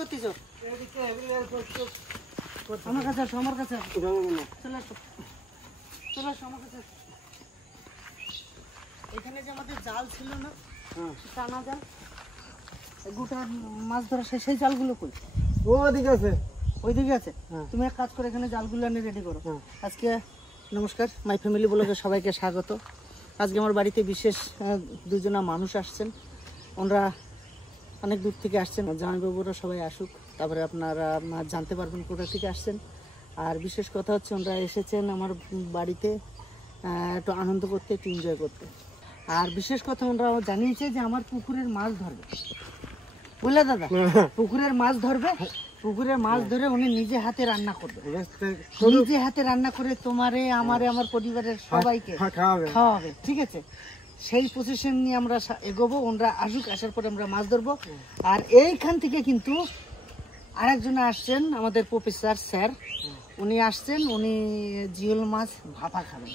করতেছো? আমার কাছে আসো, আমার কাছে আসো। চলে আসো, চলে আসো আমার কাছে। এখানে যে আমাদের জাল ছিল না, টানা জাল, গোটা মাছ ধরা সেই জালগুলো কই? ওদিকে আছে। ওইদিকে আছে? তুমি এক কাজ করে এখানে জালগুলো এনে রেডি করো। আজকে নমস্কার, মাই ফ্যামিলি ব্লগে সবাইকে স্বাগত। আজকে আমার বাড়িতে বিশেষ দুজনা মানুষ আসছেন। ওনারা অনেক দূর থেকে আসছেন, জামাইবাবুরা সবাই আসুক, তারপরে আপনারা জানতে পারবেন কোথা থেকে আসছেন। আর বিশেষ কথা হচ্ছে ওনারা এসেছেন আমার বাড়িতে একটু আনন্দ করতে, একটু এনজয় করতে। আর বিশেষ কথা ওনারা জানিয়েছে যে আমার পুকুরের মাছ ধরবে, বুঝলে দাদা? পুকুরের মাছ ধরবে, পুকুরের মাছ ধরে উনি নিজে হাতে রান্না করবে, নিজে হাতে রান্না করে তোমারে আমারে আমার পরিবারের সবাইকে খাওয়াবে, ঠিক আছে? সেই পজিশন নিয়ে আমরা এগোবো। ওনারা আসুক, আসার পরে আমরা মাছ ধরবো। আর এইখান থেকে কিন্তু আরেকজন আসছেন, আমাদের প্রফেসর স্যার, উনি আসছেন, উনি জিওল মাছ ভাপা খাবেন,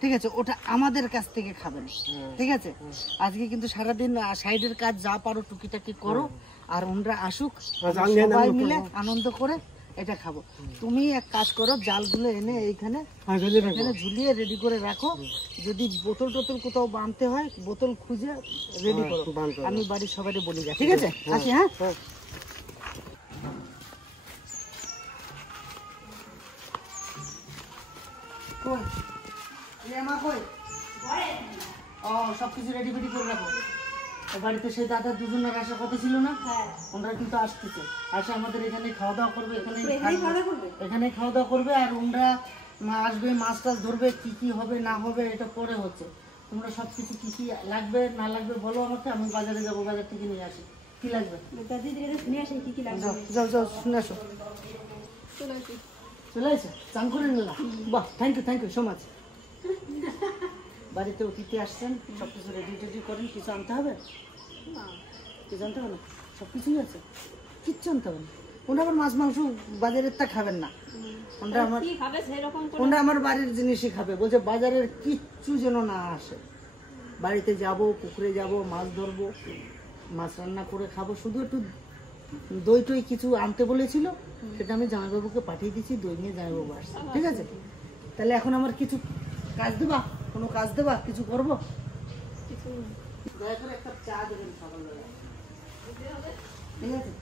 ঠিক আছে? ওটা আমাদের কাছ থেকে খাবেন, ঠিক আছে? আজকে কিন্তু সারাদিন সাইডের কাজ যা পারো টুকিটাকি করো, আর ওনারা আসুক, সবাই মিলে আনন্দ করে এটা খাবো। তুমি এক কাজ করো, জালগুলো এনে এইখানে ঝুলিয়ে রেডি করে রাখো। যদি বোতল টোতল কোথাও বাঁধতে হয়, বোতল খুঁজে রেডি করো। আমি বাড়ির সবাই বলি যা, ঠিক আছে? আসি, হ্যাঁ? সবকিছু রেডি ফেডি করে রাখো। বাড়িতে সেই দাদা দুজনের আসার কথা ছিল না, ওনারা কিন্তু আসতেছে। আসে আমাদের এখানে খাওয়া দাওয়া করবে, এখানে খাওয়া দাওয়া করবে। আর ওনারা আসবে, মাছ টাছ ধরবে, কি কি হবে না হবে এটা পরে হচ্ছে। তোমরা সবকিছু কি কি লাগবে না লাগবে বলো আমাকে, আমি বাজারে যাবো, বাজার থেকে নিয়ে আসি। কি লাগবে যাও যাও শুনে আসো। চলে আসে, চান করে নিলাম। বাহ, থ্যাংক ইউ সো মাচ। বাড়িতে অতিথি আসছেন, সব কিছু রেডি টেডি করেন। কিছু আনতে হবে? কিছু আনতে হবে না, সব কিছুই আছে, কিচ্ছু আনতে হবে না। ওনারা আবার মাছ মাংস বাজারের তা খাবেন না, ওনারা আমার বাড়ির জিনিসই খাবে। বলছে বাজারের কিচ্ছু যেন না আসে। বাড়িতে যাব, পুকুরে যাব, মাছ ধরবো, মাছ রান্না করে খাবো। শুধু একটু দই টই কিছু আনতে বলেছিল, সেটা আমি জামাইবাবুকে পাঠিয়ে দিচ্ছি। দই নিয়ে জামাইবাবু আসছে, ঠিক আছে? তাহলে এখন আমার কিছু কাজ দেবা, কোনো কাজ দেবা, কিছু করবো? দয়া করে একটা চা দেবেন সকালবেলা, ঠিক আছে?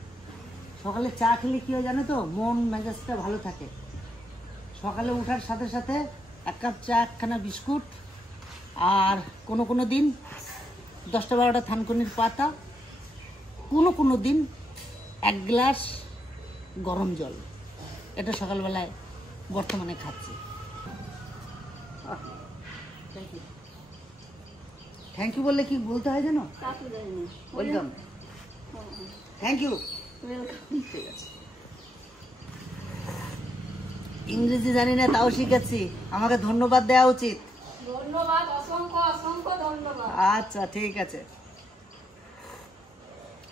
সকালে চা খেলে কি হয় জানো তো, মন মেজাজটা ভালো থাকে। সকালে ওঠার সাথে সাথে এক কাপ চা, একখানা বিস্কুট, আর কোনো দিন 10টা-12টা থানকুনির পাতা, কোনো দিন 1 গ্লাস গরম জল, এটা সকালবেলায় বর্তমানে খাচ্ছি। থ্যাংক ইউ বললে কি বলতে হয় জানো? ওয়েলকাম, থ্যাংক ইউ, ঠিক আছে। ইংরেজি জানি না, তাও শিখেছি, আমাকে ধন্যবাদ দেওয়া উচিত। ধন্যবাদ, অসংখ্য ধন্যবাদ। আচ্ছা ঠিক আছে।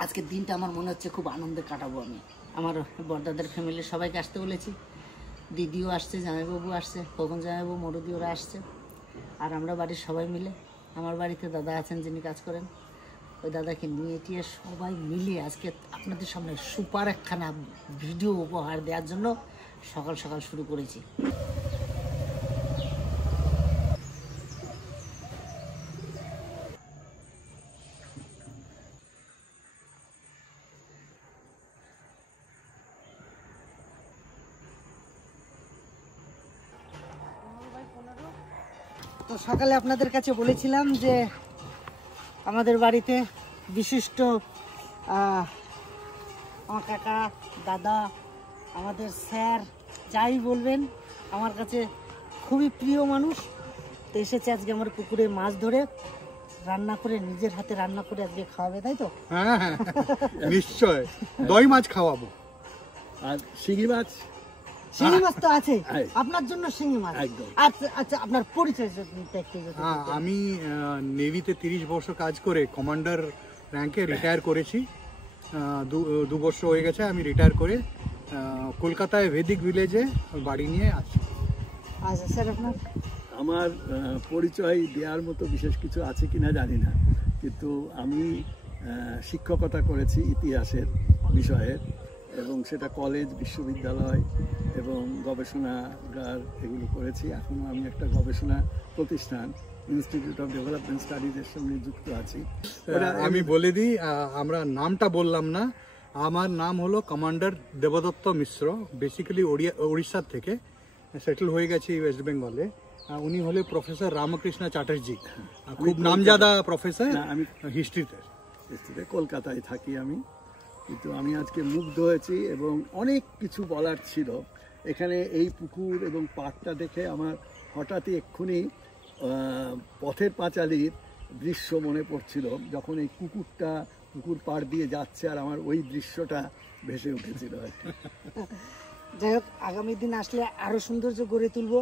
আজকের দিনটা আমার মনে হচ্ছে খুব আনন্দে কাটাবো আমি। আমার বড়দাদের ফ্যামিলির সবাইকে আসতে বলেছি, দিদিও আসছে, জামাইবাবু আসছে, খোকন জামাইবাবু, মরুদি ওরা আসছে। আর আমরা বাড়ির সবাই মিলে, আমার বাড়িতে দাদা আছেন যিনি কাজ করেন, ওই দাদাকে নিয়ে টিয়ে সবাই মিলে আজকে আপনাদের সামনে সুপার একখানা ভিডিও উপহার দেওয়ার জন্য সকাল সকাল শুরু করেছি। তো সকালে আপনাদের কাছে বলেছিলাম যে আমাদের বাড়িতে বিশিষ্ট আমার কাকা, দাদা, আমাদের স্যার, যাই বলবেন, আমার কাছে খুবই প্রিয় মানুষ। তো এসেছে আজকে আমার পুকুরে মাছ ধরে রান্না করে, নিজের হাতে রান্না করে আজকে খাওয়াবে, তাই তো? হ্যাঁ নিশ্চয়, দই মাছ খাওয়াবো। আর শিঙি মাছ তো আছে আপনার জন্য, শিঙি মাছ। আচ্ছা আচ্ছা, আপনার পরিচয় দেখতে। আমি নেভিতে 30 বছর কাজ করে কমান্ডার র্যাঙ্কে রিটায়ার করেছি। 2 বছর হয়ে গেছে আমি রিটায়ার করে কলকাতায় ভেদিক ভিলেজে বাড়ি নিয়ে আছি। আচ্ছা স্যার, আপনার? আমার পরিচয় দেওয়ার মতো বিশেষ কিছু আছে কিনা জানি না, কিন্তু আমি শিক্ষকতা করেছি ইতিহাসের। বিষয়ের, এবং সেটা কলেজ, বিশ্ববিদ্যালয় এবং গবেষণাগার এগুলো করেছি। এখনও আমি একটা গবেষণা প্রতিষ্ঠান ইনস্টিটিউট অফ ডেভেলপমেন্ট স্টাডিজের সঙ্গে যুক্ত আছি। আমি বলে দিই, আমরা নামটা বললাম না। আমার নাম হলো কমান্ডার দেবদত্ত মিশ্র, বেসিক্যালি উড়িষ্যার থেকে, সেটেল হয়ে গেছি ওয়েস্ট বেঙ্গলে। উনি হলে প্রফেসর রামকৃষ্ণ চ্যাটার্জি, খুব নামজাদা প্রফেসর আমি হিস্ট্রিতে। কলকাতায় থাকি আমি, কিন্তু আমি আজকে মুগ্ধ হয়েছি এবং অনেক কিছু বলার ছিল। এখানে এই পুকুর এবং পাড়টা দেখে আমার হঠাৎই এক্ষুনি পথের পাঁচালীর দৃশ্য মনে পড়ছিল, যখন এই পুকুর পাড় দিয়ে যাচ্ছে আর আমার ওই দৃশ্যটা ভেসে উঠেছিল আর কি। যাই হোক, আগামী দিন আসলে আরো সৌন্দর্য গড়ে তুলবো,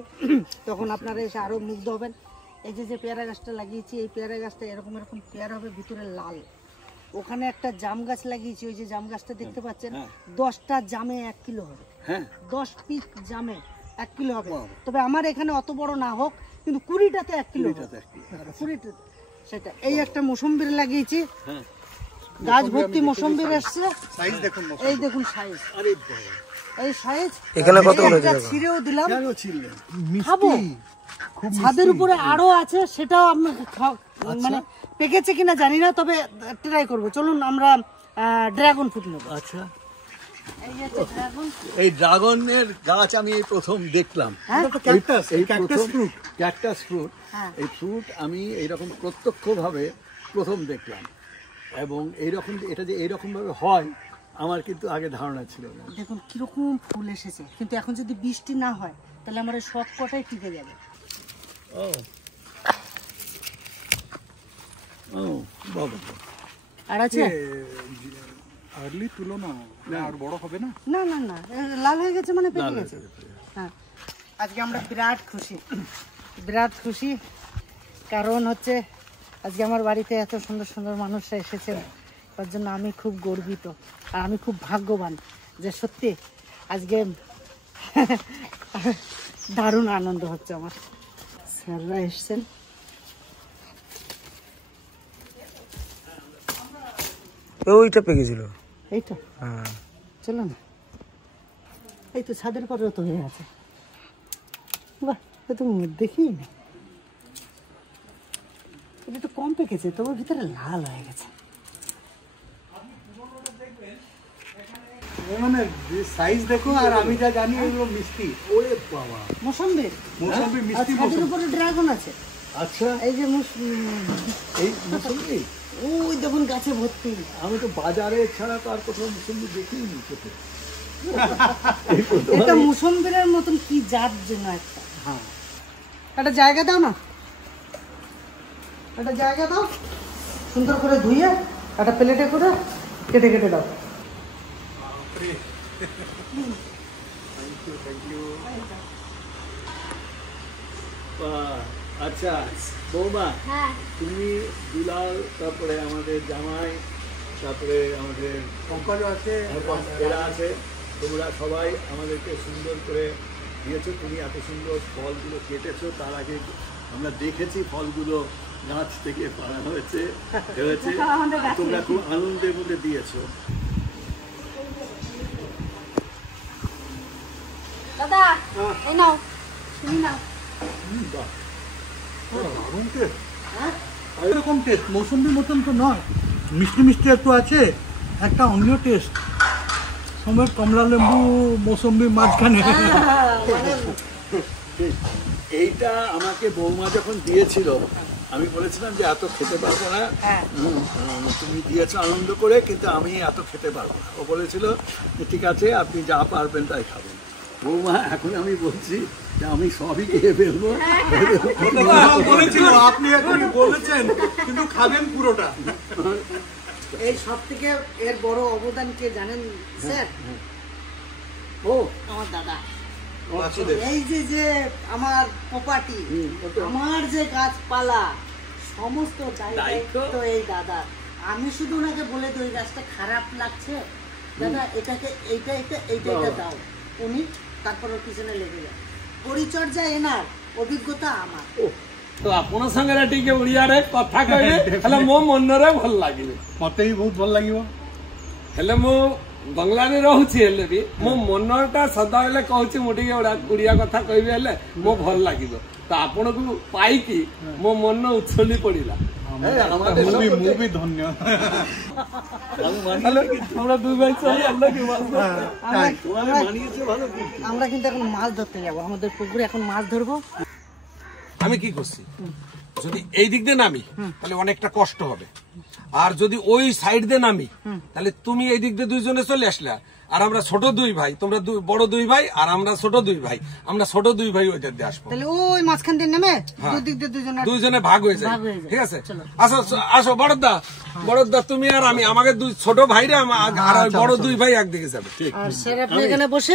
তখন আপনারা এসে আরো মুগ্ধ হবেন। এই যে পেয়ারা গাছটা লাগিয়েছি, এই পেয়ারা গাছটা এরকম পেয়ারা হবে, ভিতরে লাল। ওখানে একটা জাম গাছ লাগিয়েছি, ওই যে জাম গাছটা দেখতে পাচ্ছেন, 10টা জামে 1 কিলো হবে। 10 পিস জামে 1 কিলো হবে। তবে আমার এখানে অত বড় না হোক, কিন্তু 20টাতে 1 কিলো হবে। 20টা সেটা। এই একটা মৌসুম্বির লাগিয়েছি, গাছ ভর্তি মৌসুম্বির এসছে। সাইজ দেখুন, এই দেখুন সাইজ, এই সাইজ। এখানে কত করে ছিঁড়েও দিলাম, মিষ্টি খাবো। ছাদের উপরে আরো আছে, সেটাও আমি মানে পেকেছে কিনা জানি না, তবে ট্রাই করবো। চলুন আমরা ড্রাগন ফ্রুট নেবো। আচ্ছা, এই আছে ড্রাগন। এই ড্রাগনের গাছ আমি এই প্রথম দেখলাম। ক্যাকটাস ফ্রুট, এই ফ্রুট আমি এইরকম প্রত্যক্ষভাবে প্রথম দেখলাম, এবং এইরকম এটা যে এইরকম ভাবে হয় আমার কিন্তু আগে ধারণা ছিল না। দেখুন কিরকম ফুল এসেছে, কিন্তু এখন যদি বৃষ্টি না হয় তাহলে আমার সব কটাই টিকে যাবে। ও বাবা, আর আছে আর্লি তুলনা আর বড় হবে না? না না না, লাল হয়ে গেছে মানে পেকে গেছে। হ্যাঁ, আজকে আমরা বিরাট খুশি, কারণ হচ্ছে আজকে আমার বাড়িতে এত সুন্দর সুন্দর মানুষরা এসেছে, তার জন্য আমি খুব গর্বিত আর আমি খুব ভাগ্যবান যে সত্যি আজকে দারুণ আনন্দ হচ্ছে আমার। স্যাররা এসছেন, ওইটা পেকেছিল এইটা চলো না, এই তো ছাদের পরেও তো হয়ে আছে। বাহ, এ তো দেখি না, এটা একটু কম পেকেছে, তবে ভিতরে লাল হয়ে গেছে। মানে সাইজ দেখো, আর আমি যা জানি এগুলো মিষ্টি। ওরে বাবা, মৌসুম্বি মিষ্টি ছাদের উপরে ড্রাগন আছে। আচ্ছা, এই যে এই মুসম্বি ওই দেখুন গাছে ভর্তি। আমি তো বাজারে ছাড়া তো আর কোথাও মুসম্বি দেখিনি চোখে। এটা মুসম্বিরের মতন কি জাত যেন একটা। একটা জায়গা দাও না, একটা জায়গা দাও, সুন্দর করে ধুইয়ে একটা প্লেটে করে কেটে কেটে দাও। আচ্ছা বৌমা, হ্যাঁ তুমি দুলাল, তারপরে আমাদের জামাই, তারপরে আমাদের কোম্পানি আছে, এরা আছে, তোমরা সবাই আমাদেরকে সুন্দর করে দিয়েছো। তুমি এত সুন্দর ফলগুলো কেটেছো, তার আগে আমরা দেখেছি ফলগুলো গাছ থেকে পাড়া হয়েছে। তোমরা খুব আনন্দের মধ্যে দিয়েছো। দাদা এই নাও, তুমি নাও। এরকম টেস্ট মৌসুম্বির মতন তো নয়, মিষ্টি মিষ্টি একটু আছে, একটা অন্য টেস্ট। সময় কমলা লেবু মৌসুম্বির মাঝখানে। এইটা আমাকে বৌমা যখন দিয়েছিল, আমি বলেছিলাম যে এত খেতে পারবো না, তুমি দিয়েছো আনন্দ করে, কিন্তু আমি এত খেতে পারবো না। ও বলেছিল ঠিক আছে, আপনি যা পারবেন তাই খাবেন। বৌমা, এখন আমি বলছি যে আমি সবই খেয়ে ফেলবো। বলেছিল আপনি এখন বলেছেন, কিন্তু খাবেন পুরোটা। এই সব থেকে এর বড় অবদান কে জানেন স্যার? ও আমার দাদা। বাসুদেব। এই যে যে আমার প্রপার্টি, আমার যে গাছপালা, সমস্ত দায়িত্ব এই দাদা। আমি শুধু ওনাকে বলে দিই, ওই গাছটা খারাপ লাগছে দাদা, এটাকে এইটা এইটা এইটা এইটা দাও, উনি তারপর ওর পিছনে লেগে যায়। পরিচর্যা এনার, অভিজ্ঞতা আমার। তো আপনার সঙ্গে টিকে ওড়িয়ারে কথা কইলে হেলে মো মনরে ভাল লাগিলে। মতে হি বহুত ভাল লাগিব। হেলে মো ବଙ୍ଗଲାରେ ରହୁଛି ହେଲେ ବି ମୋ ମନଟା ସଦାବେଳେ କହୁଛି ମୁଁ ଟିକେ ଓଡ଼ିଆ କଥା କହିବି ହେଲେ ମୋ ଭଲ ଲାଗିବ। ତ ଆପଣଙ୍କୁ ପାଇକି ମୋ ମନ ଉଛଳି ପଡିଲା। ମୁଁ ବି ଧନ୍ୟ। আমরা দুই ভাই চলি আল্লাহ কি আমরা কিন্তু এখন মাছ ধরতে যাবো, আমাদের পুকুরে এখন মাছ ধরবো। আমি কি করছি, যদি এই দিক দিয়ে নামি তাহলে অনেকটা কষ্ট হবে, আর যদি ওই সাইড দিয়ে নামি তাহলে তুমি এই দিক দিয়ে দুইজনে চলে আসলে, আর আমরা ছোট দুই ভাই, তোমরা বড় দুই ভাই, আর আমরা ছোট দুই ভাই, আমরা ছোট দুই ভাই ওইটার দিয়ে আসবো। তাহলে ওই মাঝখান দিয়ে নেমে দুদিক দিয়ে দুইজনে ভাগ হয়ে যায়, ঠিক আছে? আসো আসো বড়দা, বড়দা তুমি আর আমি, আমাকে দুই ছোট ভাইরা আর বড় দুই ভাই একদিকে যাবে। আর স্যার আপনি এখানে বসে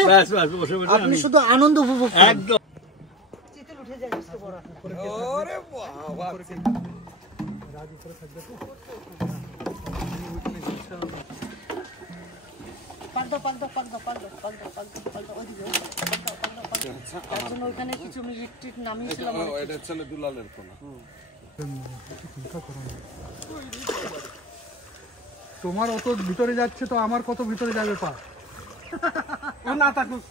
আপনি শুধু আনন্দ উপভোগ একদম চিতল উঠে যায় মিস্টার বড়। ওরে বাবা, ওইখানে কিছু মিউজিক টিক নামিয়েছিলাম। এটা ছেলে দুলালের কোনা। তোমার অত ভিতরে যাচ্ছে তো আমার কত ভিতরে যাবে পা? না থাকুক,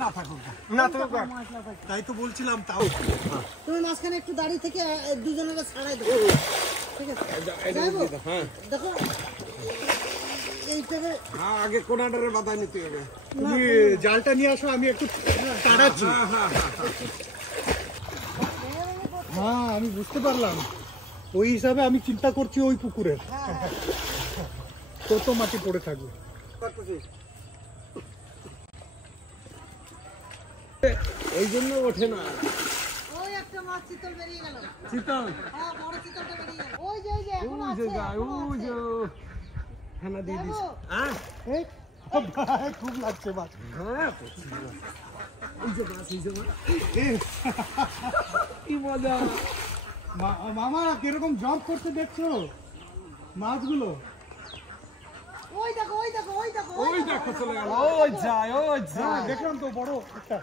না থাকুক, না থাকুক, তাই তো বলছিলাম। তাও তুমি মাঝখানে একটু দাঁড়িয়ে থেকে দুজনের ছাড়াই দেবো, ঠিক আছে? দেখো এইটাকে আগে কোনাটারে বাধা নিতে হবে। তুমি জালটা নিয়ে আসো, আমি একটু তাড়াচ্ছি। হ্যাঁ আমি বুঝতে পারলাম, ওই হিসাবে আমি চিন্তা করছি ওই পুকুরের কত মাটি পড়ে থাকবে। এই জন্য ওঠে না ওই একটা মাছ চিতল বেরিয়ে গেল। চিতল, হ্যাঁ বড় চিতলটা বেরিয়ে গেল। ওই যে এখন ওই আছে, যে যায়, ওই যে খানা দিয়ে দিস। খুব লাগছে মাছ। হ্যাঁ এই যে মাছ, এই যে মাছ, কি মজা। মামা কিরকম জম্প করতে দেখছো মাছগুলো? ওই দেখো ওই দেখো ওই দেখো ওই দেখো চলে গেল, ওই যায়, ওই যায়। দেখলাম তো বড় একটা।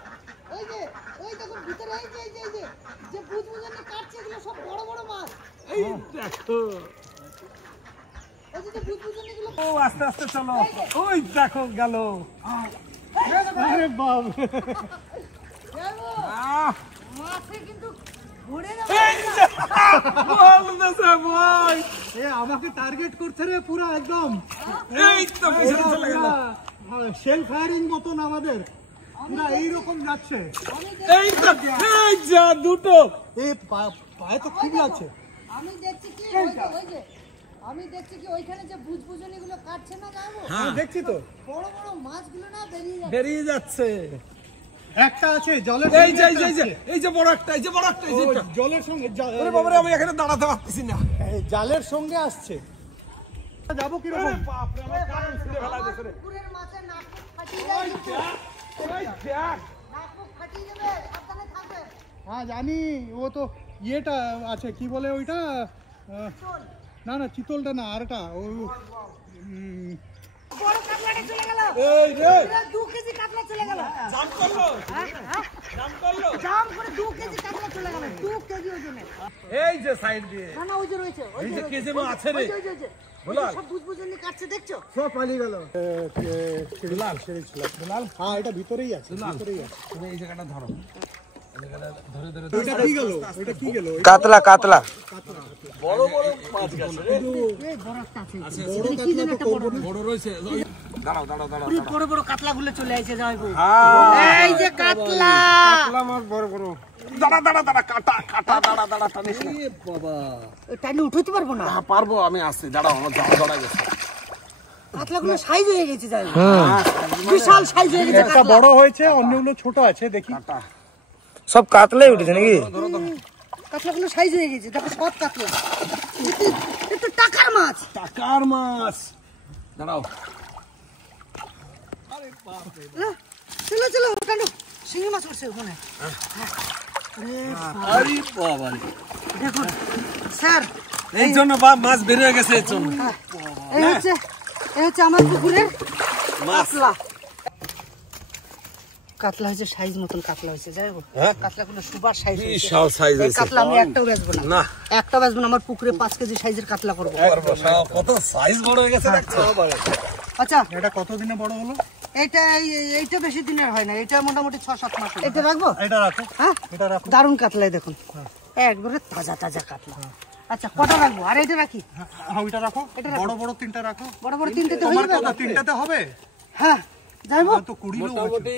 ওই যে ওই দেখো ভিতরে এই যে এই যে এই যে যে বুঝবুঝানি কাটছে, এগুলো সব বড় বড় মাছ। এই দেখো, ওই যে বুঝবুঝানি গুলো। ও আস্তে আস্তে চলো, ওই দেখো গেল। আরে বাবা, মাছে কিন্তু ঘুরে না। বলতেছে ভাই, এ আমাকে টার্গেট করছে রে পুরো একদম। এই তো পিছনে চলে গেল। শেল ফায়ারিং মতন আমাদের পুরো এইরকম যাচ্ছে। এই তো, এই যা দুটো। এ পায়ে তো খুব লাগছে। আমি দেখছি কি ওই যে আমি দেখছি কি ওইখানে যে বুঝবুঝানি গুলো কাটছে না যাবো, হ্যাঁ দেখছি তো, বড় বড় মাছগুলো না বেরিয়ে যাচ্ছে। বেরিয়ে যাচ্ছে। একটা আছে জলের এই যে এই যে এই যে এই যে বড় একটা, এই যে বড় একটা, এই যে এটা। জলের সঙ্গে ওরে বাবারে, আমি এখানে দাঁড়াতে পারতেছি না। জালের সঙ্গে আসছে। যাবো কিরকম? বাপ রে, আমার কান ছিঁড়ে ফেলা গেছে রে। পুকুরের মাছে নাক মুখ ফাটিয়ে যায় কিন্তু। ওই দেখ, নাক মুখ ফাটিয়ে যাবে, সাবধানে থাকবে। হ্যাঁ জানি, ও তো ইয়েটা আছে কি বলে ওইটা, না না চিতলটা না, আরটা ওই বড় কাতলাটা চলে গেল। এই রে, পুরো 2 কেজি কাতলা চলে গেল। জাম করলো, জাম করলো। জাম করে 2 কেজি কাতলা চলে গেল, 2 কেজি ওজনে। এই যে সাইড দিয়ে, না না ওই যে রয়েছে, ওই এই যে যে রয়েছে, কে যেন আছে রে। ওই যে, ওই যে। দুলাল। সব বুঝবুঝানি কাটছে দেখছো? সব পালিয়ে গেল। দুলাল দুলাল, হ্যাঁ এটা ভিতরেই আছে, ভিতরেই আছে। তুমি এই জায়গাটা ধরো, এই জায়গাটা ধরে ধরে। ওইটা কি গেল? ওইটা কি গেল? কাতলা, কাতলা। বড় কাতলা তো করবো না। বড় রয়েছে। দাঁড়াও দাঁড়াও দাঁড়াও। পুরো বড় বড় কাতলাগুলো চলে আসে যাইবো। হ্যাঁ, এই যে কাতলা। কাতলা মাছ বড় বড়। দাঁড়া দাঁড়া দাঁড়া, কাটা কাটা, দাঁড়া দাঁড়া, টানিস না। টাইলে উঠাতে পারবো না। হ্যাঁ, পারবো, আমি আসছি, দাঁড়াও, আমার জামা ধরা গেছে। কাতলাগুলো সাইজ হয়ে গেছে যাইবো। বিশাল সাইজ হয়ে গেছে একটা কাতলা। বড় হয়েছে, অন্যগুলো ছোট আছে দেখি। কাটা। সব কাতলাই উঠেছে নাকি? কাতলাগুলো সাইজ হয়ে গেছে, দেখো সব কাতলা। এটা টাকার মাছ। টাকার মাছ। দাঁড়াও। চলো চলো, ওখানে শিঙি মাছ উঠছে ওখানে। আরে বাবা, দেখুন স্যার, এই জন্য মাছ বেরিয়ে গেছে, এই জন্য। এই হচ্ছে আমার পুকুরের কাতলা। কাতলা হয়েছে সাইজ মতন কাতলা হয়েছে, যাই হোক কাতলাগুলো সুপার সাইজ হয়েছে। বিশাল সাইজ এই হয়েছে। কাতলা আমি একটাও বেচবো না, না। একটাও বেচবো না। আমার পুকুরে 5 কেজি সাইজের কাতলা করবো। কত সাইজ বড় হয়ে গেছে দেখছো? আচ্ছা এটা কতদিনে বড় হলো? এইটা বেশি দিনের হয় না, এটা মোটামুটি 6-7 মাস। এটা রাখবো? এটা রাখো, হ্যাঁ এটা রাখো। দারুণ কাতলাই দেখুন, একবারে তাজা তাজা কাতলা। আচ্ছা কটা রাখবো? আর এটা রাখি? হ্যাঁ ওইটা রাখো, বড় বড় তিনটা রাখো। বড় বড় তিনটেতে হয়ে তোমার যাবে? কথা তিনটাতে হবে? হ্যাঁ যাইবো। তো 20 লোক আছে। মোটামুটি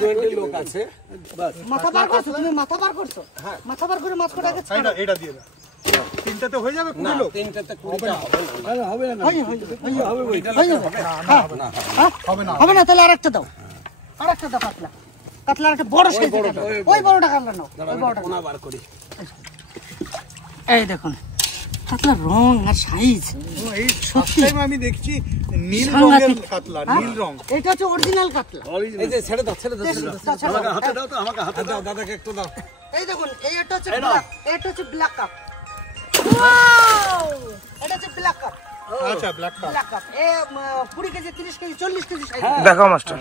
20 লোক আছে। মাথা বার করছো তুমি? মাথা বার করছো? মাথা বার করে মাছ কটা আগে ছাড়ো। এটা দিয়ে দাও। তিনটাতে হয়ে যাবে 20 লোক? তিনটাতে 20টা হবে না। হবে না হয়ে যাবে। হবে না। হবে না, তাহলে আরেকটা দাও, আরেকটা দাও কাতলা। কাতলা একটা বড় সাইজ, ওই বড়টা কাতলা নাও, ওই বড়টা। কোনা বার করি। এই দেখুন কাতলার রং আর সাইজ এই ফার্স্ট টাইম আমি দেখছি নীল রঙের কাতলা, নীল রং। এটা হচ্ছে অরিজিনাল কাতলা। এই যে ছেড়ে দাও, ছেড়ে দাও, ছেড়ে দাও। আমাকে হাতে দাও তো, আমাকে হাতে দাও, দাদাকে একটু দাও। এই দেখুন এটা হচ্ছে black, এটা হচ্ছে ব্ল্যাক কাপ। ওয়াও, এটা হচ্ছে ব্ল্যাক কাপ। আচ্ছা black cup. Black cup 20 KG, 30 KG, 40 KG size. দেখো মাস্টার,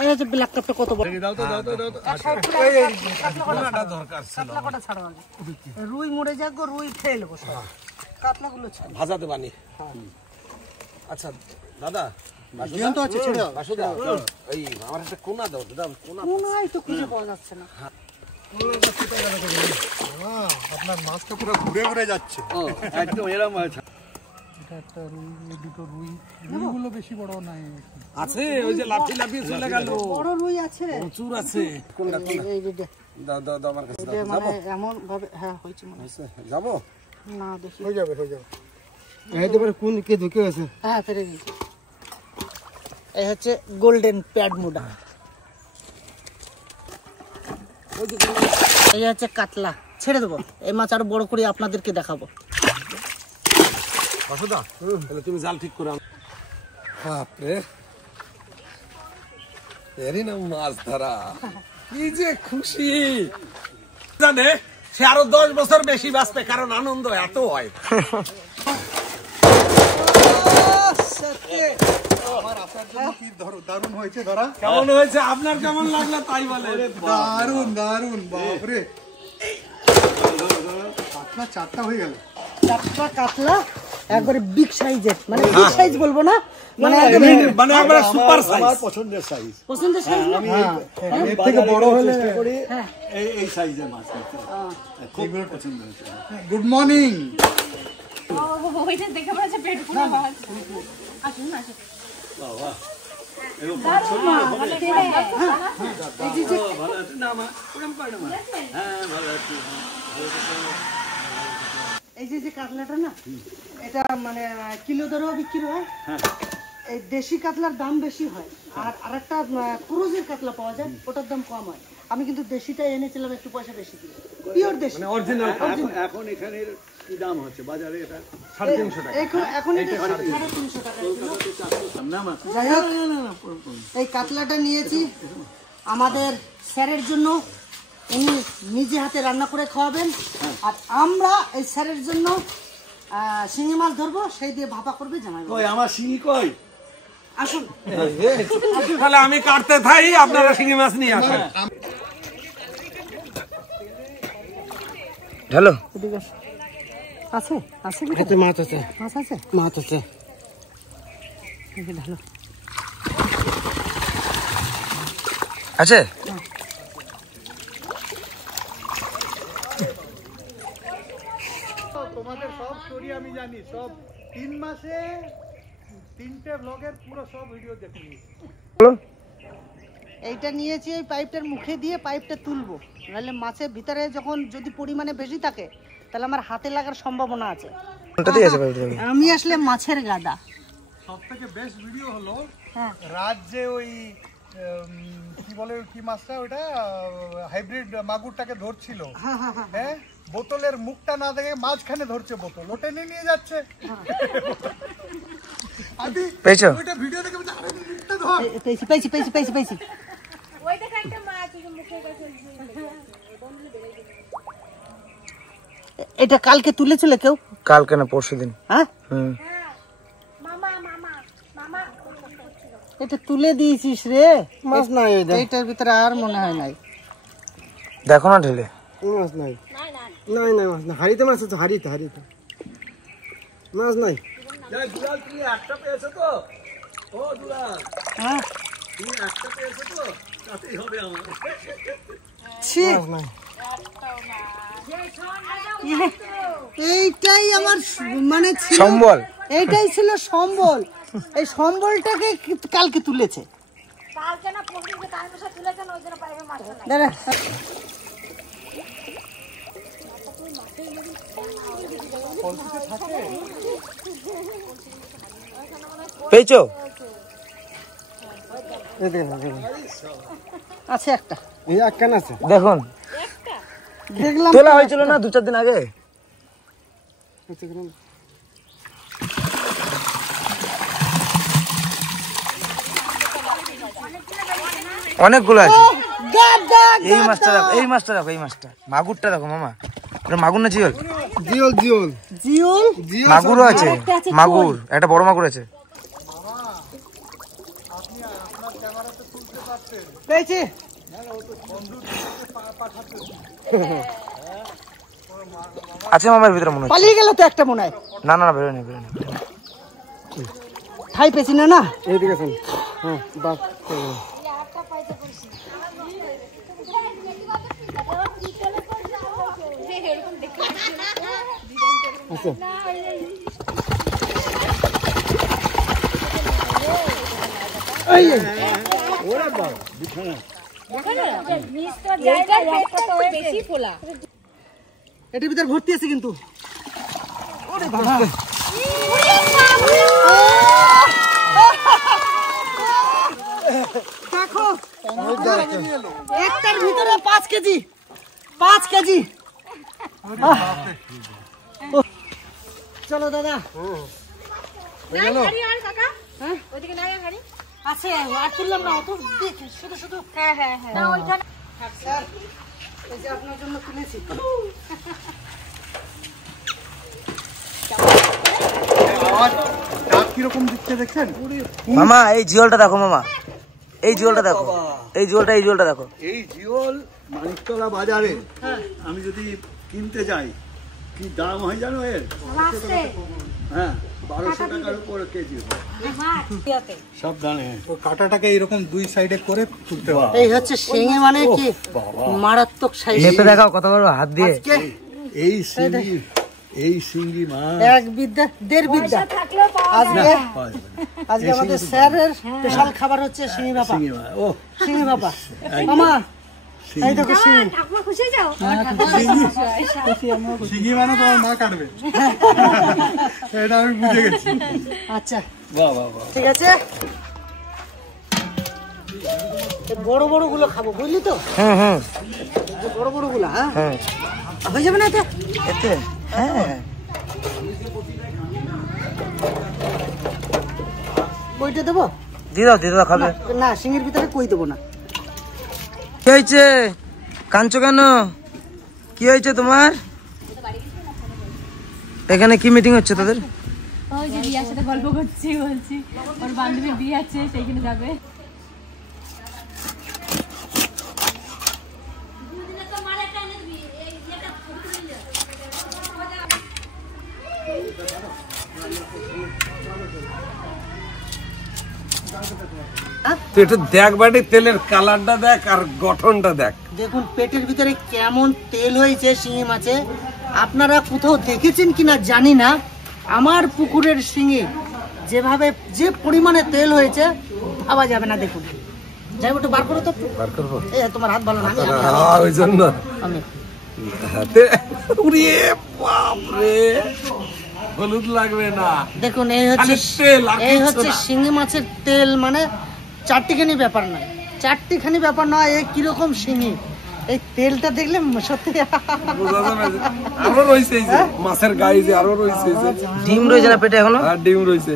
এই হচ্ছে ব্ল্যাক কাপটা কত বড়। দাও তো দাও তো দাও তো। কোনাটা দরকার ছিল। কাতলা কটা ছাড়ো আগে। রুই মরে যাক গো, রুই খেয়ে নেবো সব। কাতলাগুলো ছাড়ো। ভাজাতে বানি। আচ্ছা দাদা, জ্ঞান তো আছে, ছেড়ে দাও। বাসুদা, এই আমার একটা কোনা দাও, দাদা কোনা। কোনায় তো খুঁজে পাওয়া যাচ্ছে না। আপনার মাছটা পুরো ঘুরে ঘুরে যাচ্ছে। একদম এরকম আছে। এটা একটা রুই, এই দুটো রুই। রুইগুলো বেশি বড় নাই। আছে ওই যে লাফি লাফিয়ে চলে গেল। বড় রুই আছে, প্রচুর আছে। কোনটা কোনটা? এই যে দাও দাও দাও আমার কাছে এটা দাও। মানে এমন ভাবে, হ্যাঁ হয়েছে মনে হয়। যাবো? না দেখি, হয়ে যাবে, হয়ে যাবে। এইতে পারে কোন কে ঢুকে আছে। হ্যাঁ পেরে গেছি। এই হচ্ছে গোল্ডেন প্যাড মুডা। এই হচ্ছে কাতলা, ছেড়ে দেবো। এই মাছ আরো বড় করে আপনাদেরকে দেখাবো। বাসুদা, তাহলে তুমি জাল ঠিক করে আনো। বাপরে, এরই নাম মাছ ধরা। কি যে খুশি জানে, সে আরো 10 বছর বেশি বাঁচবে, কারণ আনন্দ এত হয়। আমার আপনার জন্য কি দারুণ হয়েছে ধরা। কেমন হয়েছে? আপনার কেমন লাগলো তাই বলে। দারুণ দারুণ, বাপরে। কাতলা 4টা হয়ে গেল। চারটা কাতলা একবারে বিগ সাইজের, মানে বিগ সাইজ বলবো না, মানে মানে আমরা সুপার সাইজ। আমার পছন্দের সাইজ। পছন্দের সাইজ না? এর থেকে বড় হলে চেষ্টা করি এই সাইজের মাছ নিতে। খুব পছন্দ হয়েছে। Good morning. ওইটা দেখে মনে হচ্ছে পেট পুরো মাছ। আসুন আসুন। ভালো আছে না মা? ওরকম করে না মা? হ্যাঁ ভালো আছে। এই যে কাতলাটা না, এটা মানে কিলো দরেও বিক্রি হয়। এই দেশি কাতলার দাম বেশি হয়, আর আরেকটা ক্রুজের কাতলা পাওয়া যায়, ওটার দাম কম হয়। আমি কিন্তু দেশিটা এনেছিলাম একটু পয়সা বেশি দিয়ে, পিওর দেশি। এখন এখানের কি দাম হচ্ছে বাজারে? এটা 350 টাকা। এখন এটা 350 টাকা কিলো। না মা? যাই হোক, এই কাতলাটা নিয়েছি আমাদের স্যারের জন্য, উনি নিজে হাতে রান্না করে খাওয়াবেন। আর আমরা এই স্যারের জন্য শিঙি মাছ ধরবো, সেই দিয়ে ভাপা করবে জামাই। কই আমার শিঙি কই? আসুন, তাহলে আমি কাটতে থাই, আপনারা শিঙি মাছ নিয়ে আসেন। ঢালো আছে আছে কি? এতে মাছ আছে, মাছ আছে, মাছ আছে। এই যে ঢালো। আছে তোমাদের সব স্টোরি আমি জানি, সব 3 মাসে 3টে ব্লগের পুরো সব ভিডিও দেখে নিয়েছি। এইটা নিয়েছি, এই পাইপটার মুখে দিয়ে পাইপটা তুলবো, নাহলে মাছের ভিতরে যখন যদি পরিমাণে বেশি থাকে তাহলে আমার হাতে লাগার সম্ভাবনা আছে। কোনটাতেই আছে পাইপ। আমি আসলে মাছের গাদা। সব থেকে বেস্ট ভিডিও হলো হ্যাঁ, রাত যে ওই কি বলে, কি মাছটা ওটা, হাইব্রিড মাগুরটাকে ধরছিল। হ্যাঁ, বোতলের মুখটা না দেখে মাঝখানে ধরছে বোতল, ওটা নিয়ে যাচ্ছে। আমি পেয়েছো? ওইটা ভিডিও দেখে বলছি, আরে মুখটা ধর। পেয়েছি পেয়েছি পেয়েছি পেয়েছি পেয়েছি। ওই দেখো একটা মাছ ওই যে মুখের কাছে। এটা কালকে তুলেছিল কেউ? কালকে না পরশু দিন। হ্যাঁ, মামা মামা মামা এটা তুলে দিয়েছিস রে। মাছ নাই ওই দেখ। এইটার ভিতরে আর মনে হয় নাই। দেখো না ঢেলে। মাছ নাই, নাই নাই মাছ নাই। হাড়িতে মাছ আছে, হাড়িতে হাড়িতে মাছ নাই। বিড়াল তুমি একটা পেয়েছো তো? ও দুলাল, হ্যাঁ তুমি একটা পেয়েছো তো, তাতেই হবে আমার। ছি, এইটাই আমার মানে ছিল সম্বল। এইটাই ছিল সম্বল। এই সম্বলটাকে কালকে তুলেছে। দাঁড়া। পেয়েছো? আছে একটা, এই একখান আছে দেখুন, দেখলাম তোলা হয়েছিল না 2-4 দিন আগে। অনেকগুলো আছে। এই মাছটা দেখো, এই মাছটা দেখো, এই মাছটা মাগুরটা দেখো মামা। ওটা মাগুর না জিওল? জিওল জিওল জিওল মাগুরও আছে, মাগুর একটা বড় মাগুর আছে। পেয়েছি। আছে মামার ভিতরে মনে হচ্ছে। পালিয়ে গেল তো একটা মনে হয়। না না না, বেরোয়নি বেরোয়নি। ঠাই পেয়েছি না না। এইদিকে শুন। হ্যাঁ বাস। এটার ভিতরে ভর্তি আছে কিন্তু। ওরে বাবা, দেখো একটার ভিতরে 5 কেজি, 5 কেজি। চলো দাদা। আছে আর তুললাম না, অত দেখি শুধু শুধু। হ্যাঁ হ্যাঁ হ্যাঁ, স্যার এই যে আপনার জন্য তুলেছি। কিরকম দিচ্ছে দেখছেন? মামা এই জিওলটা দেখো মামা, এই জিওলটা দেখো, এই জিওলটা, এই জিওলটা দেখো। এই জিওল মানিকতলা বাজারে আমি যদি কিনতে যাই, কি দাম হয় জানো এর? হ্যাঁ 1200 টাকার উপর কেজি। সাবধানে। তো কাঁটাটাকে এরকম 2 সাইডে করে তুলতে হবে। এই হচ্ছে শিঙি, মানে কি মারাত্মক সাইজ। লেপে দেখাও কত বড় হাত দিয়ে। এই শিঙ্গি, এই শিঙ্গি মাছ এক বিদ্যা দেড় বিদ্যা। আজকে আজকে আমাদের স্যারের স্পেশাল খাবার হচ্ছে শিঙি ভাপা। শিঙ্গি মাছ, ও শিঙি ভাপা মামা, এই দেখো শিঙি। শিঙি মানে তোমার মা কাটবে, এটা আমি বুঝে গেছি। আচ্ছা বাহ বাহ বাহ। ঠিক আছে, এই বড় বড় গুলো খাবো বুঝলি তো। হুম হুম যে বড় বড় গুলো। হ্যাঁ হ্যাঁ হয়ে যাবে না এটা? এতে হ্যাঁ। কইটা দেবো? দিয়ে দাও খাবে। না শিঙির ভিতরে কই দেবো না। কি হয়েছে, কাঁদছো কেন? কি হয়েছে তোমার? এখানে কি মিটিং হচ্ছে তোদের? ওই যে রিয়ার সাথে গল্প করছি, বলছি ওর বান্ধবীর বিয়ে আছে, সেইখানে যাবে। তুই একটু দেখ বাড়ি, তেলের কালারটা দেখ আর গঠনটা দেখ। দেখুন পেটের ভিতরে কেমন তেল হয়েছে শিঙি মাছে। আপনারা কোথাও দেখেছেন কিনা জানি না, আমার পুকুরের শিঙি যেভাবে যে পরিমাণে তেল হয়েছে ভাবা যাবে না। দেখুন যাই একটু বার করো তো। বার করবো? এই তোমার হাত ভালো না, ওই জন্য আমি হাতে উড়িয়ে, বাপরে হলুদ লাগবে না। দেখুন এই হচ্ছে খালি তেল, আর এই কিচ্ছু হচ্ছে না। শিঙি মাছের তেল, মানে চারটিখানি ব্যাপার নয়, চারটিখানি ব্যাপার নয়। এই কিরকম শিঙি, এই তেলটা দেখলে সত্যি বোঝা যাবে যে আরো রয়েছে, এই যে মাছের গায়ে যে আরো রয়েছে, এই যে ডিম রয়েছে না পেটে এখনো? আর ডিম রয়েছে।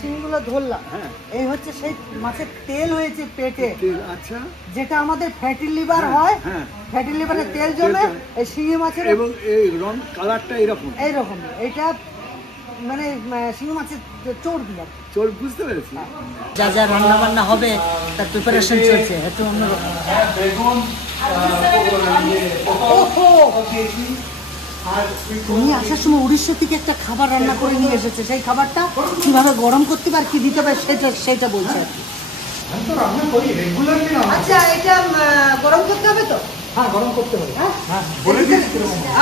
শিঙিগুলো ধরলাম, এই হচ্ছে সেই মাছের তেল হয়েছে পেটে। আচ্ছা, যেটা আমাদের ফ্যাটি লিভার হয়, ফ্যাটি লিভারের তেল জমে এই শিঙি মাছের এবং এই রং কালারটা এরকম। এইরকম। এটা মানে শিঙি মাছের চর্বি আর কি। চল, বুঝতে পেরেছি। যা যা রান্না বান্না হবে তার প্রিপারেশন চলছে একটু অন্যরকম। তুমি আসার সময় উড়িষ্যা থেকে একটা খাবার রান্না করে নিয়ে এসেছে, সেই খাবারটা কিভাবে গরম করতে হবে আর কি দিতে হবে সেটা বলছে আর কি। আচ্ছা, এটা গরম করতে হবে তো? হ্যাঁ, গরম করতে হবে। হ্যাঁ,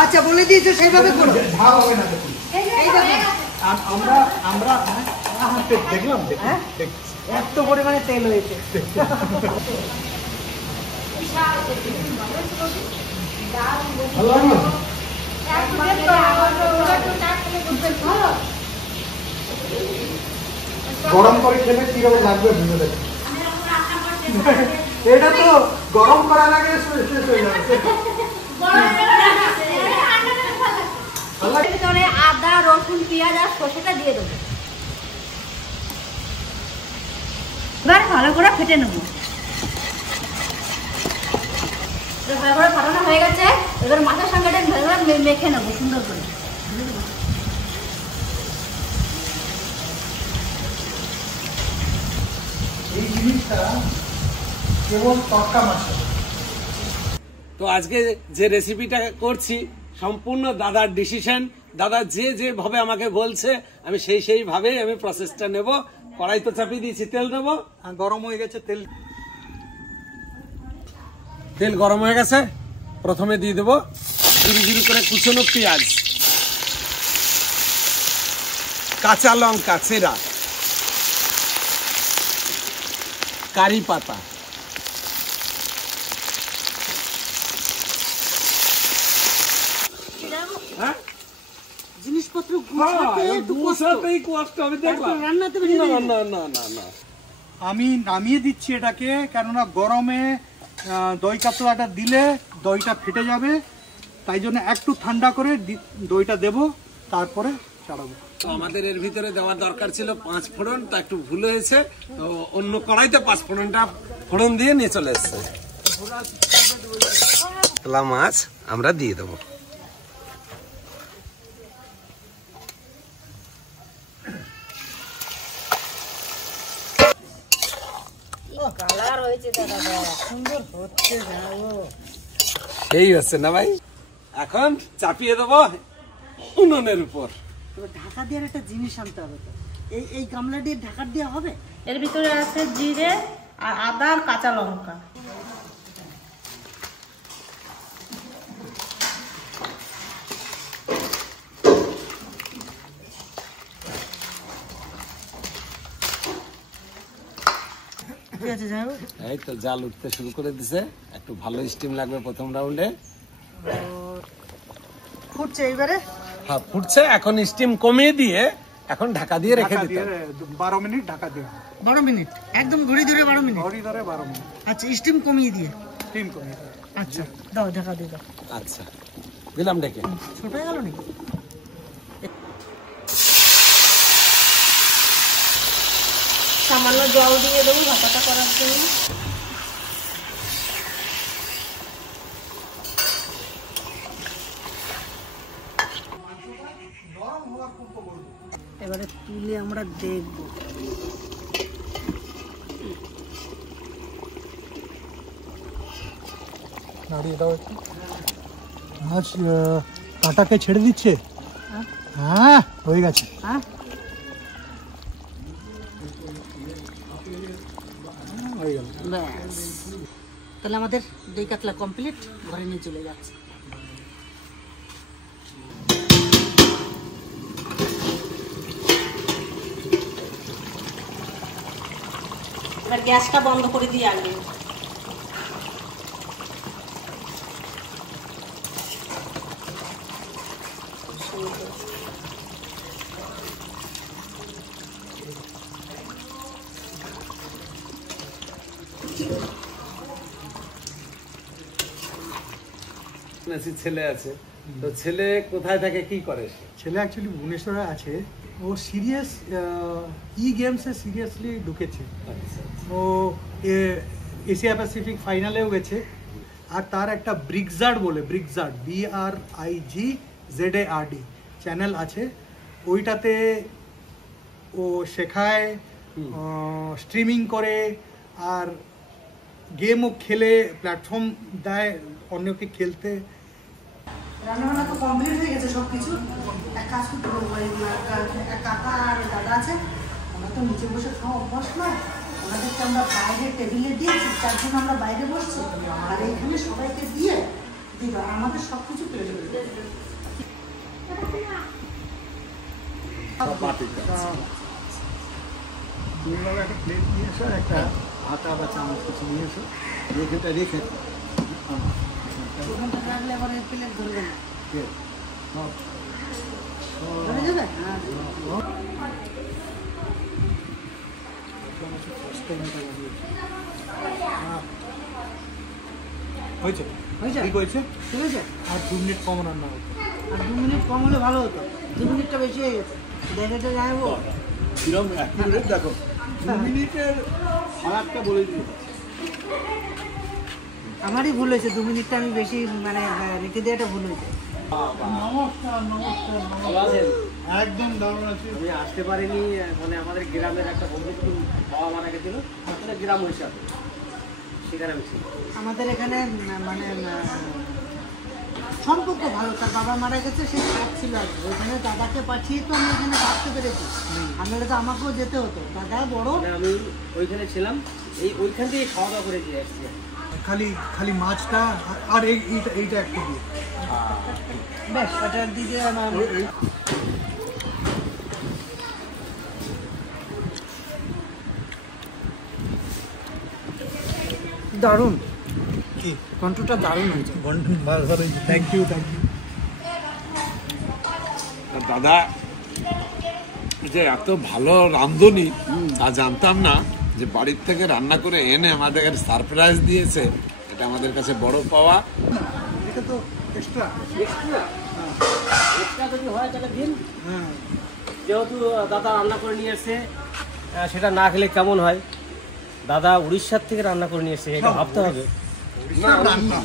আচ্ছা, বলে দিয়েছো সেইভাবে করো। ঝাল হবে না দেখুন। আমরা দেখলাম এত পরিমাণে তেল হয়েছে। ভালো লাগে না? গরম করে খেলে কিভাবে লাগবে বুঝে দেখুন। এটা তো গরম করার আগে শেষ হয়ে যাবে। ভিতরে আদা, রসুন, পেঁয়াজ আর সর্ষেটা দিয়ে দেবো। এবার ভালো করে ফেটে নেবো। ভালো করে ফাটানো হয়ে গেছে, এবার মাছের সঙ্গে ভালো করে মেখে নেবো সুন্দর করে। এই জিনিসটা কেবল তরকা মাছ। তো আজকে যে রেসিপিটা করছি সম্পূর্ণ দাদার ডিসিশন। দাদা যেভাবে আমাকে বলছে আমি সেইভাবে আমি প্রসেসটা নেব। কড়াই তো চাপিয়ে দিয়েছি, তেল দেবো। গরম হয়ে গেছে তেল। তেল গরম হয়ে গেছে, প্রথমে দিয়ে দেবো ঝুরি করে কুচনো পেঁয়াজ, কাঁচা লঙ্কা চেরা, কারি পাতা, হ্যাঁ জিনিসপত্র গুছাতেই কষ্ট, আমি দেখলাম। রান্নাতে না আমি নামিয়ে দিচ্ছি এটাকে, কেননা গরমে দই কাতলাটা দিলে দইটা ফেটে যাবে, তাই জন্য একটু ঠান্ডা করে দইটা দেব, তারপরে চাড়াবো। তো আমাদের এর ভিতরে দেওয়ার দরকার ছিল 5 ফোড়ন, তা একটু ভুল হয়েছে। তো অন্য কড়াইতে 5 ফোড়নটা ফোড়ন দিয়ে নিয়ে চলে এসছে। কাতলা মাছ আমরা দিয়ে দেবো। কালার হয়েছে দাদা, সুন্দর হচ্ছে। এই হচ্ছে না ভাই। এখন চাপিয়ে দেবো উনুনের উপর। ঢাকা দেওয়ার একটা জিনিস আনতে হবে তো। এই গামলা দিয়ে ঢাকা দেওয়া হবে। এর ভিতরে আছে জিরে আর আদা আর কাঁচা লঙ্কা। ঠিক আছে, যাই হোক। এই তো জাল উঠতে শুরু করে দিছে, একটু ভালো স্টিম লাগবে প্রথম রাউন্ডে। ফুটছে এইবারে। হ্যাঁ ফুটছে, এখন স্টিম কমিয়ে দিয়ে এখন ঢাকা দিয়ে রেখে দিতে হবে। 12 মিনিট ঢাকা দেওয়া। 12 মিনিট একদম ঘড়ি ধরে 12 মিনিট। ঘড়ি ধরে 12 মিনিট আচ্ছা, স্টিম কমিয়ে দিয়ে। স্টিম করে। আচ্ছা, দাও ঢাকা দিয়ে দাও। আচ্ছা দিলাম ডেকে। ছোট হয়ে গেল নাকি? সামান্য জল দিয়ে দেবো ভাপাটা করার জন্য। এবারে তুলে আমরা দেখবো। নাড়িয়ে দাও একটু। মাছ কাঁটাকে ছেড়ে দিচ্ছে। হ্যাঁ, হয়ে গেছে। হ্যাঁ, হয়ে গেল। ব্যাস। তাহলে আমাদের দই কাতলা কমপ্লিট, ঘরে নিয়ে চলে যাচ্ছে। এবার গ্যাসটা বন্ধ করে দিয়ে আগে ছেলে আছে, তো ছেলে কোথায় থাকে, কি করে? ছেলে অ্যাকচুয়ালি ভুবনেশ্বরে আছে। ও সিরিয়াস গেমসে সিরিয়াসলি ঢুকেছে। ও এশিয়া প্যাসিফিক ফাইনালেও গেছে। আর তার একটা ব্রিগজার্ড BRIGZARD চ্যানেল আছে, ওইটাতে ও শেখায়, স্ট্রিমিং করে, আর গেমও খেলে, প্ল্যাটফর্ম দেয় অন্যকে খেলতে। রান্নাবান্না তো কমপ্লিট হয়ে গেছে সব কিছু। এক কাজ করতে পারবো, এক কাকা আর দাদা আছে, আমরা তো নিচে বসে খাওয়া অভ্যাস নয়, ওনাদেরকে আমরা বাইরে টেবিলে দিয়েছি, 4 জন আমরা বাইরে বসছি, আর এইখানে সবাইকে দিয়ে দিব, আমাদের সব কিছু প্লেটে দিয়ে তুমি বাবা একটা প্লেট নিয়ে এসো, একটা আটা বা চামচ কিছু নিয়ে এসো, রেখেটা রেখে ওখানটা রাখলে আবার এই প্লেট ধরবে না, সব ধরে যাবে। হ্যাঁ হয়েছে হয়েছে? ঠিক হয়েছে। ঠিক আছে, আর 2 মিনিট কম রান্না হতো। আর 2 মিনিট কম হলে ভালো হতো, 2 মিনিটটা বেশি হয়ে গেছে। দেখে যাবো কিরম অ্যাকিউরেট দেখো, 2 মিনিটের ফারাকটা বলে দিই। আমারই ভুল হয়েছে, 2 মিনিটটা আমি বেশি মানে রেখে দেওয়াটা ভুল হয়েছে। নমস্কার নমস্কার নমস্কার, একদম দারুণ আছে। আমি আসতে পারিনি, মানে আমাদের গ্রামের একটা বন্ধু বাবা মারা গেছিল, গ্রাম হিসাবে সেখানে আমি ছিলাম। আমাদের এখানে মানে সম্পর্ক ভালো, তার বাবা মারা গেছে, সে কাজ ছিল আর কি। ওইখানে দাদাকে পাঠিয়ে তো আমি এখানে থাকতে পেরেছি, আমাদের তো আমাকেও যেতে হতো, দাদা বড়। মানে আমি ওইখানে ছিলাম, ওইখান থেকে খাওয়া দাওয়া করে দিয়ে আসছি। খালি খালি মাছটা আর এইটা একটু দিয়ে বেশ, এটা দিয়ে দারুণ, কি কন্ট্রোলটা দারুণ হয়েছে। ভালো হয়েছে, থ্যাংক ইউ থ্যাংক ইউ। দাদা যে এত ভালো রাঁধুনি তা জানতাম না, যে বাড়ির থেকে রান্না করে এনে আমাদের সারপ্রাইজ দিয়েছে, এটা আমাদের কাছে বড় পাওয়া। এটা তো এক্সট্রা। এক্সট্রা যদি হয় তাহলে দিন, যেহেতু দাদা রান্না করে নিয়ে এসছে, সেটা না খেলে কেমন হয়। দাদা উড়িষ্যার থেকে রান্না করে নিয়ে এসছে, এটা ভাবতে হবে। রান্না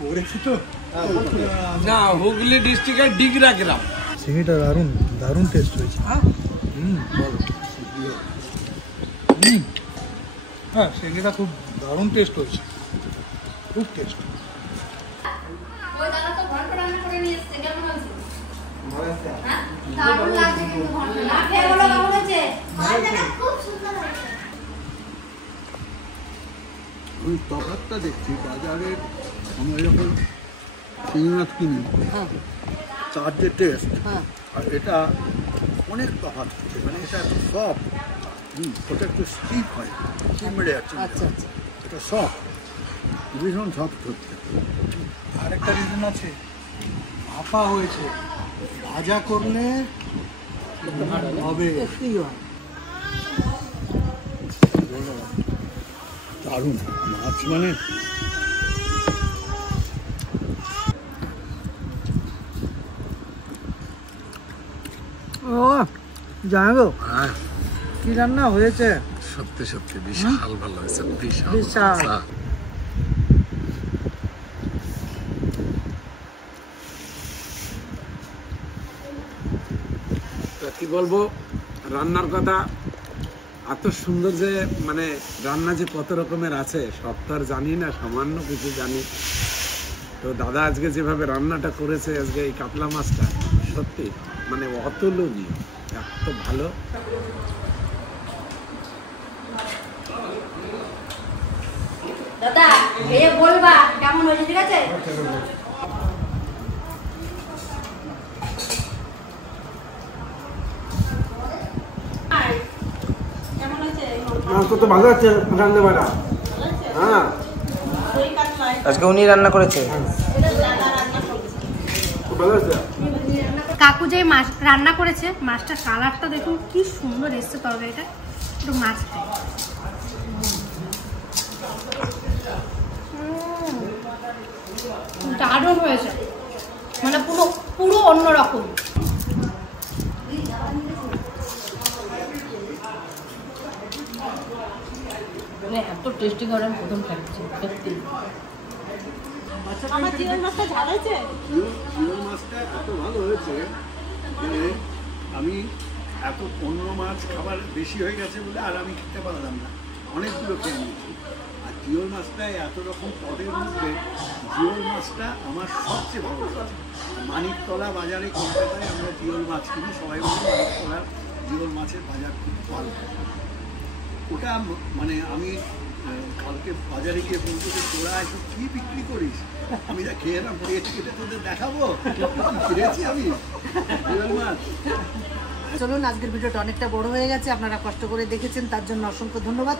করেছি তো না, হুগলি ডিস্ট্রিক্টের ডিগরা গ্রাম। চিংড়িটা দারুণ দারুণ টেস্ট হয়েছে। হ্যাঁ, চিংড়িটা খুব দারুণ টেস্ট হয়েছে, খুব টেস্ট। ওই দাদা তো ঘন্টা রান্না করে নিয়ে এসছে, কেমন হয়েছে? হ্যাঁ? দারুণ লাগছে কিন্তু ঘন্টা। না খেয়ে বলো কেমন হয়েছে? ঘন্টাটা খুব সুন্দর হয়েছে। ওই তফাৎটা দেখছি বাজারের, আমরা যখন চিংড়ি মাছ কিনি তার যে টেস্ট আর এটা অনেক তফাৎ হচ্ছে। মানে এটা একটু সফট, ওটা একটু স্টিফ হয়, চিমড়ে আছে, আচ্ছা আচ্ছা, এটা সফট, ভীষণ সফট হচ্ছে। আর একটা রিজন আছে, ভাপা হয়েছে, ভাজা করলে হবে। একটুই হয়। দারুণ মাছ, মানে ও জানো কি রান্না হয়েছে? সত্যি সত্যি বিশাল ভালো হয়েছে, বিশাল বিশাল। কি বলবো, রান্নার কথা এত সুন্দর, যে মানে রান্না যে কত রকমের আছে সব তো আর জানি না, সামান্য কিছু জানি। তো দাদা আজকে যেভাবে রান্নাটা করেছে, আজকে এই কাতলা মাছটা সত্যি মানে অতুলনীয়, এত ভালো। দাদা এই বলবা কেমন হয়েছে, ঠিক আছে? কেমন হয়েছে? মাছ তো ভালো আছে রান্না বাড়া। হ্যাঁ, আজকে উনি রান্না করেছে, খুব ভালো আছে। কাকু যে মাছ রান্না করেছে, মাছটা কালারটা দেখুন কি সুন্দর এসছে, তরকারিটা একটু মাছ খাই। দারুণ হয়েছে, মানে পুরো পুরো অন্যরকম। মানে এত টেস্টি করে আমি প্রথম খাচ্ছি সত্যি। আমার জিওল মাছটা ঝাল হয়েছে। জিওল মাছটা এত ভালো হয়েছে যে আমি এত অন্য মাছ খাবার বেশি হয়ে গেছে বলে আর আমি খেতে পারলাম না, অনেকগুলো খেয়ে নিয়েছি। আর জিওল মাছটা এত রকম পদের মধ্যে জিওল মাছটা আমার সবচেয়ে ভালো লেগেছে। মানিকতলা বাজারে কলকাতায় আমরা জিওল মাছ কিনি, সবাই বলে মানিকতলার জিওল মাছের বাজার খুব ভালো। ওটা মানে আমি কালকে বাজারে গিয়ে বলবো যে তোরা এখন কি বিক্রি করিস, আমি যা খেয়ে না পেট কেটে তোদের দেখাবো ফিরেছি আমি জিওল মাছ। চলুন, আজকের ভিডিওটা অনেকটা বড় হয়ে গেছে, আপনারা কষ্ট করে দেখেছেন তার জন্য অসংখ্য ধন্যবাদ।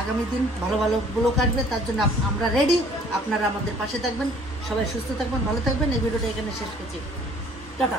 আগামী দিন ভালো ভালো ব্লগ আসবে, তার জন্য আমরা রেডি। আপনারা আমাদের পাশে থাকবেন, সবাই সুস্থ থাকবেন, ভালো থাকবেন। এই ভিডিওটা এখানে শেষ করছি, টাটা।